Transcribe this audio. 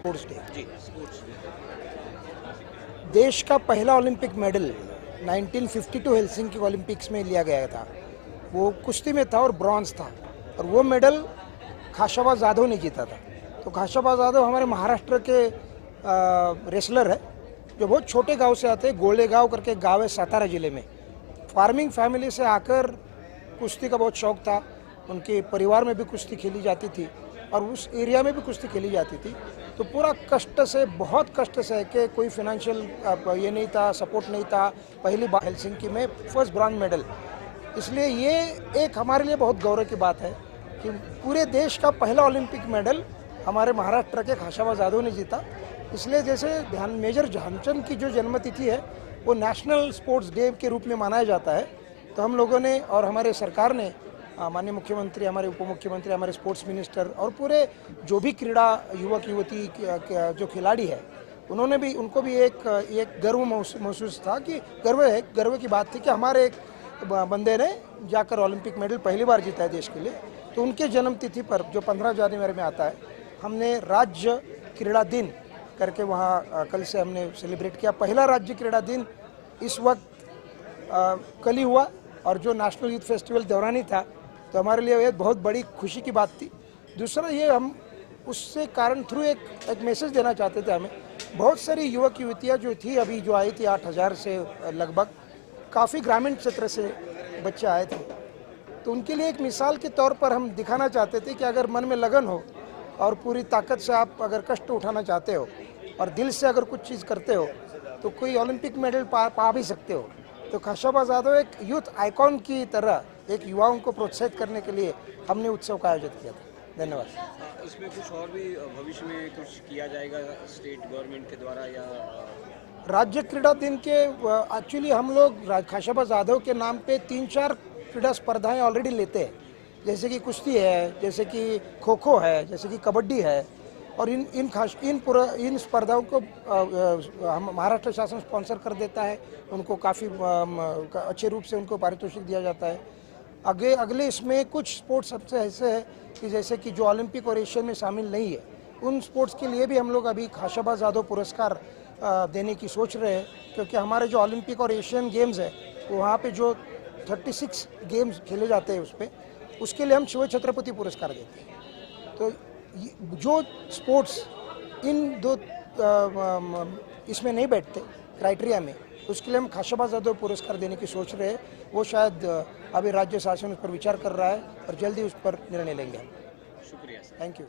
Sports day. जी, sports देश का पहला ओलंपिक मेडल 1952 हेलसिंकी ओलंपिक्स में लिया गया था। वो कुश्ती में था और ब्रॉन्ज था, और वो मेडल खाशाबा जाधव ने जीता था। तो खाशाबा जाधव हमारे महाराष्ट्र के रेसलर है, जो बहुत छोटे गांव से आते हैं। गोलेगांव करके गांव है सातारा ज़िले में। फार्मिंग फैमिली से आकर कुश्ती का बहुत शौक था। उनके परिवार में भी कुश्ती खेली जाती थी और उस एरिया में भी कुश्ती खेली जाती थी। तो पूरा कष्ट से, बहुत कष्ट से, कि कोई फाइनेंशियल ये नहीं था, सपोर्ट नहीं था। पहली बार हेलसिंकी में फर्स्ट ब्रॉन्ज मेडल, इसलिए ये एक हमारे लिए बहुत गौरव की बात है कि पूरे देश का पहला ओलंपिक मेडल हमारे महाराष्ट्र के खाशाबा जाधव ने जीता। इसलिए जैसे मेजर ध्यानचंद की जो जन्मतिथि है वो नेशनल स्पोर्ट्स डे के रूप में मनाया जाता है। तो हम लोगों ने और हमारे सरकार ने, माननीय मुख्यमंत्री, हमारे उप मुख्यमंत्री, हमारे स्पोर्ट्स मिनिस्टर और पूरे जो भी क्रीड़ा युवक युवती जो खिलाड़ी है, उन्होंने भी, उनको भी एक गर्व महसूस था कि गर्व की बात थी कि हमारे एक बंदे ने जाकर ओलंपिक मेडल पहली बार जीता है देश के लिए। तो उनके जन्म तिथि पर जो 15 जनवरी में आता है, हमने राज्य क्रीड़ा दिन करके वहाँ कल से हमने सेलिब्रेट किया। पहला राज्य क्रीड़ा दिन इस वक्त कल ही हुआ, और जो नेशनल यूथ फेस्टिवल दौरानी था, तो हमारे लिए ये बहुत बड़ी खुशी की बात थी। दूसरा ये, हम उससे कारण थ्रू एक मैसेज देना चाहते थे। हमें बहुत सारी युवक युवतियाँ जो थी, अभी जो आई थी 8,000 से लगभग, काफ़ी ग्रामीण क्षेत्र से बच्चे आए थे। तो उनके लिए एक मिसाल के तौर पर हम दिखाना चाहते थे कि अगर मन में लगन हो और पूरी ताकत से आप अगर कष्ट उठाना चाहते हो और दिल से अगर कुछ चीज़ करते हो, तो कोई ओलंपिक मेडल पा भी सकते हो। तो खाशाबा जाधव एक यूथ आइकॉन की तरह एक युवाओं को प्रोत्साहित करने के लिए हमने उत्सव का आयोजित किया था। धन्यवाद। इसमें कुछ और भी भविष्य में कुछ किया जाएगा स्टेट गवर्नमेंट के द्वारा, या राज्य क्रीड़ा दिन के एक्चुअली हम लोग खाशाबा जाधव के नाम पे 3-4 क्रीड़ा स्पर्धाएं ऑलरेडी लेते हैं, जैसे कि कुश्ती है, जैसे कि खो खो है, जैसे कि कबड्डी है। और इन स्पर्धाओं को हम महाराष्ट्र शासन स्पॉन्सर कर देता है। उनको काफ़ी अच्छे रूप से उनको पारितोषिक दिया जाता है। अगले इसमें कुछ स्पोर्ट्स सबसे ऐसे है कि जैसे कि जो ओलंपिक और एशियन में शामिल नहीं है, उन स्पोर्ट्स के लिए भी हम लोग अभी खाशाबा जाधव पुरस्कार देने की सोच रहे हैं। क्योंकि हमारे जो ओलंपिक और एशियन गेम्स है, वहाँ पे जो 36 गेम्स खेले जाते हैं, उसके लिए हम शिव छत्रपति पुरस्कार देते हैं। तो जो स्पोर्ट्स इन दो इसमें नहीं बैठते क्राइटेरिया में, उसके लिए हम खाशाबा जाधव पुरस्कार देने की सोच रहे हैं। वो शायद अभी राज्य शासन उस पर विचार कर रहा है और जल्दी उस पर निर्णय लेंगे। शुक्रिया सर। Thank you.